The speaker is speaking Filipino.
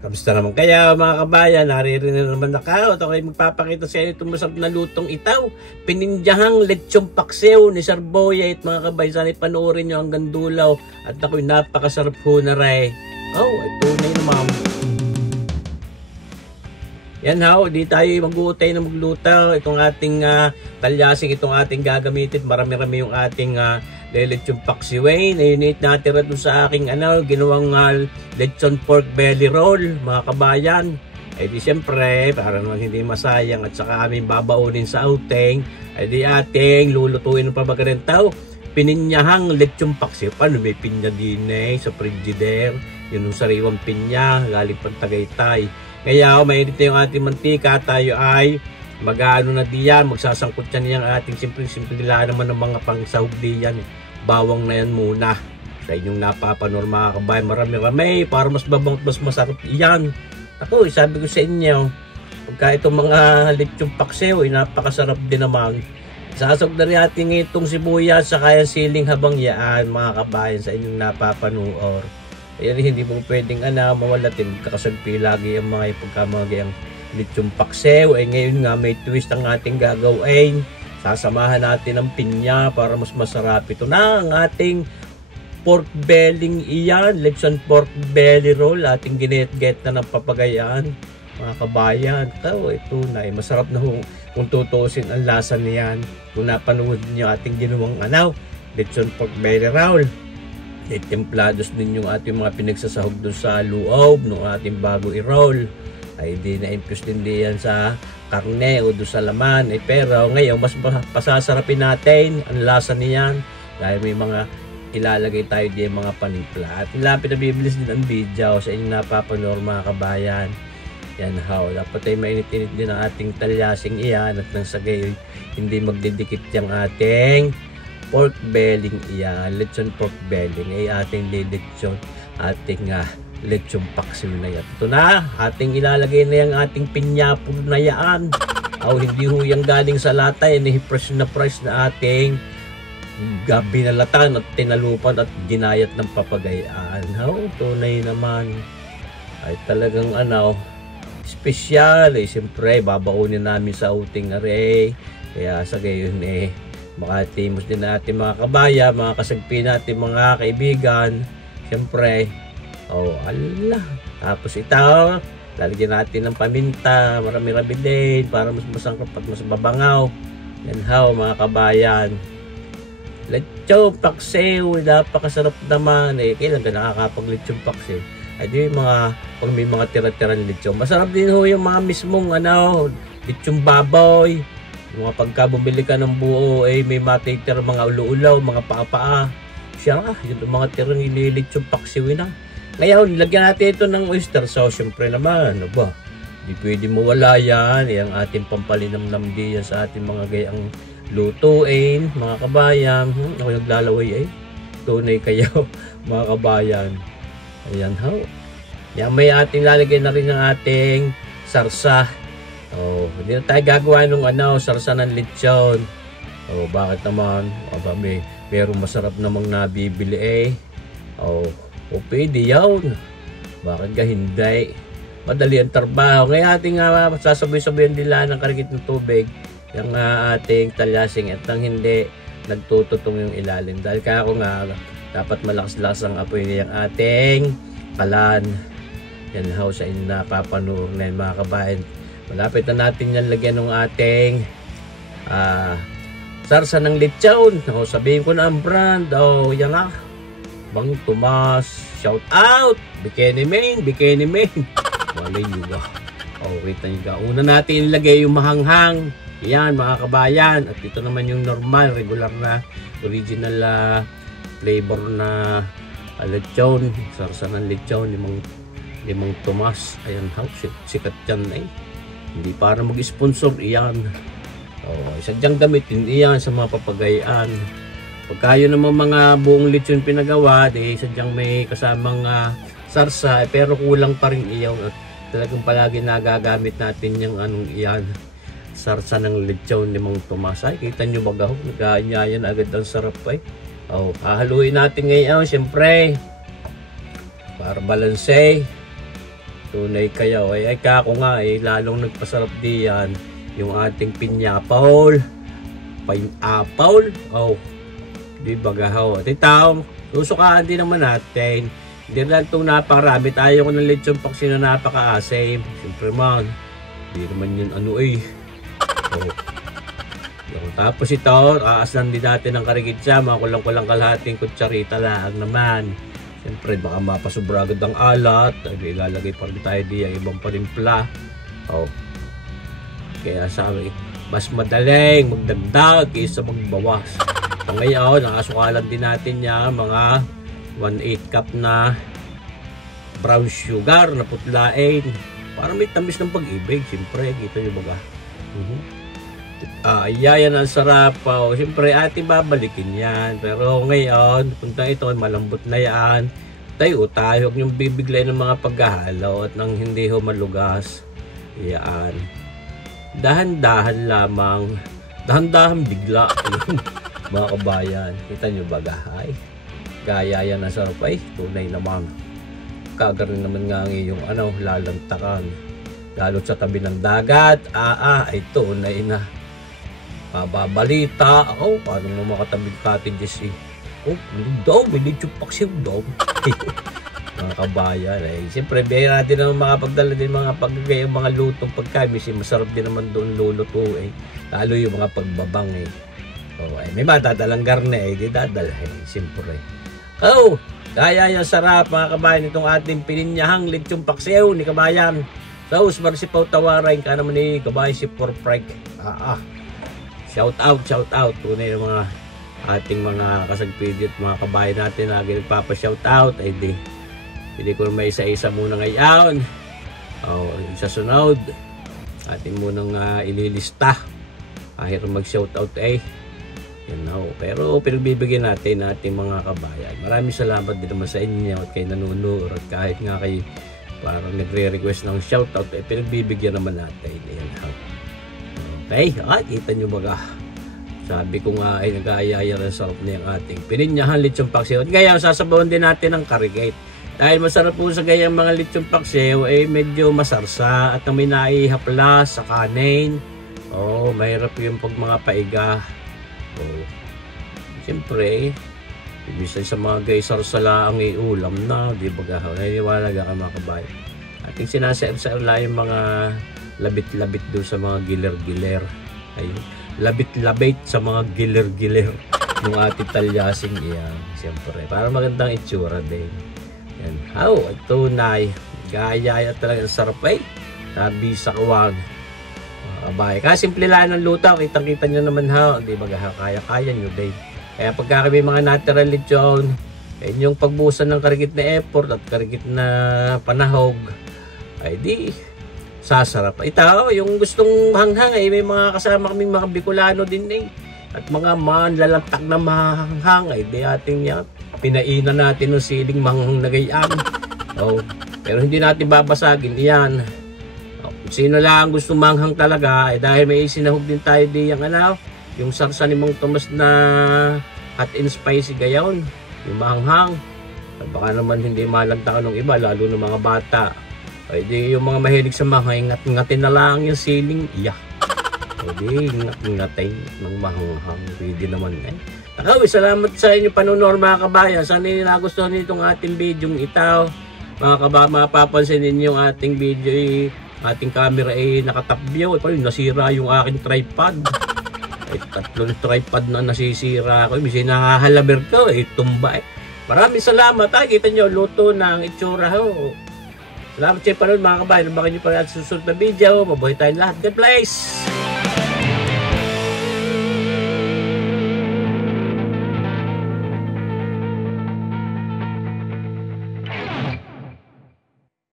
Kamusta naman kaya mga kabayan? Naririnig naman na kao. Ito kayo magpapakita sa inyo itong masarap na lutong itaw. Pinindyahang lechong paksiw ni Sir Boyet mga kabayan. Sana ipanoorin nyo hanggang dulaw. At ako'y napakasarap ho na rin. Oh, ito na yun ma'am. Yan ho, di tayo mag-uutay na magluto. Itong ating talyasing, itong ating gagamitin. Marami-rami yung ating lechon paksiw. Nayunit natin doon sa aking ginawang lechon pork belly roll, mga kabayan. Eh di siyempre, para naman hindi masayang at saka aming babaunin sa outing, eh di ating lulutuin ng pabagarintaw. Pininyahang lechon paksiw. Paano may pinya din sa frigidaire? Yun yung sariwang pinya, galing pang Tagaytay. Kaya mainit na yung ating mantika, tayo ay mag-ano na diyan, magsasangkot yan yung ating simple-simple nila naman ng mga pangsahog diyan. Bawang na yan muna. Sa inyong napapanood mga kabayan, marami-rami para mas babang at mas masarap iyan. Ako, sabi ko sa inyo, pagka itong mga lechong paksiw, napakasarap din naman. Sasog na rin ating itong sibuyas sa kaya siling habang yaan mga kabayan sa inyong napapanood. Ayan, hindi mo pwedeng mawalatin, kakasagpi lagi ang mga ipagkamagay ang lechong paksiw. Eh ngayon nga may twist ang ating gagawin. Sasamahan natin ang pinya para mas masarap. Ito na ang ating pork belly iyan, lechon pork belly roll, ating ginet-get na ng papagayaan mga kabayan. Ito na, masarap na kung tutusin ang lasa niyan. Kung napanood niyo ating ginawang lechon pork belly roll. Templados din yung ating mga pinagsasahog doon sa loob ng ating bago i-roll. Ay di na-infuse din diyan sa karne o doon sa laman. Pero ngayon mas pasasarapin natin ang lasa niyan dahil may mga ilalagay tayo diyan mga panimpla. At pinabibilis din ang video sa inyong napapanood mga kabayan. Yan how. Dapat ay mainit-init din ang ating talyasing iyan at nang sa gayon hindi magdidikit yung ating pork belly iyan, lechon pork belly ay ating lechon, ating lechon paksiw na yan. Ito na, ating ilalagay na yung ating pinyapur na yan. Hindi ho yung galing sa lata, fresh na ating binalatan at tinalupan at ginayat ng papagayaan. Tunay naman ay talagang special. Siyempre, babaunin namin sa outing array. Kaya sa gayon makatimos din natin mga kabaya, mga kasagpi natin, mga kaibigan. Siyempre, tapos ito, lalagyan natin ng paminta, marami-rami din, para mas masangkap at mas babangaw. Yan mga kabayan. Lechon paksiw, napakasarap naman. Kailan ka nakakapag-lechon paksiw? Ay di pag may mga tira-tirang lechon. Masarap din yung mga mismong lechon baboy. Mga pagka bumili ka ng buo, may matitira mga ulo-ulaw, mga paa-paa. Siya yung mga tirang ililitsong paksiwin na. Ngayon, lagyan natin ito ng oyster sauce. Siyempre naman, hindi pwede mawala yan. Ang ating pampalinamnam diyan sa ating mga gayang lutuin, mga kabayan. Ako naglalaway tunay kayo, mga kabayan. Ayan Yan, may ating lalagyan na rin ng ating sarsa. Hindi na tayo gagawa ng sarsa ng lechon. Bakit naman? Merong masarap namang nabibili pwede yun. Bakit ka hindi? Madali ang trabaho. Ngayon ating sasaboy-saboyan nila ng karikit ng tubig yung ating talyasing at nang hindi nagtututong yung ilalim. Dahil kaya ako dapat malakas-lakas ang apoy ng ating kalan. Yan sa inyo napapanood na mga kabayan. Malapit na natin yan lagyan ng ating sarsa ng lechon. Sabihin ko na ang brand. Yan Bang Tomas. Shout out! Bikini Main. Malay nyo ba? Kita nyo ba? Una natin ilagay yung mahanghang. Yan mga kabayan. At ito naman yung normal, regular na, original flavor na lechon. Sarsa ng lechon. Limang Tomas. Ayan sikat yan Hindi para mag-sponsor iyan. Sadyang gamitin iyan sa mga papagayaan. Pagka yun naman mga buong lechon pinagawa, sadyang may kasamang sarsa, pero kulang pa rin iyan. At talagang palagi nagagamit natin yung iyan. Sarsa ng lechon, Limang Tomas. Kita nyo ba nag-aanyayan agad ang sarap hahaluin natin ngayon, siyempre. Para balanse. tunay kayo. Ay kako nga lalong nagpasarap diyan yung ating pineapple. Pineapple. Oh, di bagahaw. At itaw, susukaan din naman natin. Hindi lang itong napakarami. Tayo ko ng lechon paksi na napaka-asim. Siyempre man, hindi naman yun Oh. Tapos ito, aaslan din natin ng karikitsa. Mga kulang-kulang kalahating kutsarita lang naman. Siyempre, baka mapasobra agad ang alat. Ilalagay pa rin tayo diyan ibang panimpla. Oh. Kaya sabi, mas madaling magdagdag kaysa magbawas. So ngayon, nakasukalan din natin niya mga 1/8 cup na brown sugar na putlain. Para may tamis ng pag-ibig. Siyempre, kita nyo baga. Yan ang sarap. Siyempre, ating babalikin yan. Pero ngayon, punta ito, malambot na yan. Tayo, huwag niyong bibiglay ng mga paghahalo at nang hindi malugas. Yan. Dahan-dahan lamang. Dahan-dahan bigla. Mga kabayan. Kita nyo ba gahay? Gaya yan ang sarap ay. Tunay naman. Kagarin naman nga ang iyong lalantakan. Lalo sa tabi ng dagat. Ay tunay na. Mababalita ako. Paano mo makatabing cottages Oh, daw. May lechon paksiw daw. Mga kabayan. Siyempre, bihira natin naman makapagdala din mga paggagayang mga lutong pagkain. Masarap din naman doon luluto Lalo yung mga pagbabang may matadalang garne di dadala siyempre. Kaya yung sarap mga kabayan itong ating pininyahang lechon paksiw ni kabayan. Saus marsipaw tawaray ka naman ni kabayan si Porprek. Shout out. Tunay ng mga ating mga kasagpidyo at mga kabayan natin na nagpapa-shout out. Hindi ko may isa-isa muna ngayon. Sa sunod, ating munang ililista. Kahit mag-shout out pero pinagbibigyan natin ating mga kabayan. Maraming salamat din naman sa inyo at kayo nanonood at kahit nga kayo parang nagre-request ng shout out pinagbibigyan naman natin. Kita nyo baga. Sabi ko nga nag-aayaya ng sarap na yung ating pininyahan lechon paksiw. Kaya sasabawan din natin ng karigate. Dahil masarap po sa gayang mga lechon paksiw medyo masarsa at may naihaplas sa kanin. Mahirap yung pag mga paiga. Siyempre, ibisan sa mga gay sarsala ang iulam na, di ba gahaw? Naniwala ka mga kabayan. Ating sinasersa yung mga labit-labit doon sa mga giler-giler. Labit-labit sa mga giler-giler ng ating talyasing iyan. Siyempre, para magandang itsura din. Yan. Tunay. Gaya talaga sarap Sabi sa kawag. Kasi simple lang ng luto. Kitang-kita nyo naman di ba kaya nyo din. Kaya pagka kami mga natural lechon, yung pagbusan ng karigit na effort at karigit na panahog, di sasarap. Ito, yung gustong hanghang may mga kasama kaming mga Bicolano din at mga manlalantak na mahanghang di ating yan. Pinainan natin ng siling manghang na gayaan. Pero hindi natin babasagin yan. Sino lang gusto manghang talaga dahil may isinahog din tayo yung sarsa ni Mang Tomas na hot and spicy gayon, yung mahanghang. Baka naman hindi malantakan ng iba lalo ng mga bata. Yung mga mahilig sa mga ingat-ngatin na lang yung siling ingat-ngatin ng mahanghang. Pwede naman salamat sa inyo panonood mga kabayan. Sana nagustuhan nyo itong ating video ito. Mga kabayan, mapapansin ninyo yung ating video ating camera nakatabyaw. Nasira yung aking tripod. 3 tripod na nasisira ako. Misi nakahalaber ko. Tumba Maraming salamat. Kita nyo, luto ng itsura Salamat sa panonood mga kabayan. Bakit nyo pa rin susunod na video. Mabuhay tayong lahat. God bless!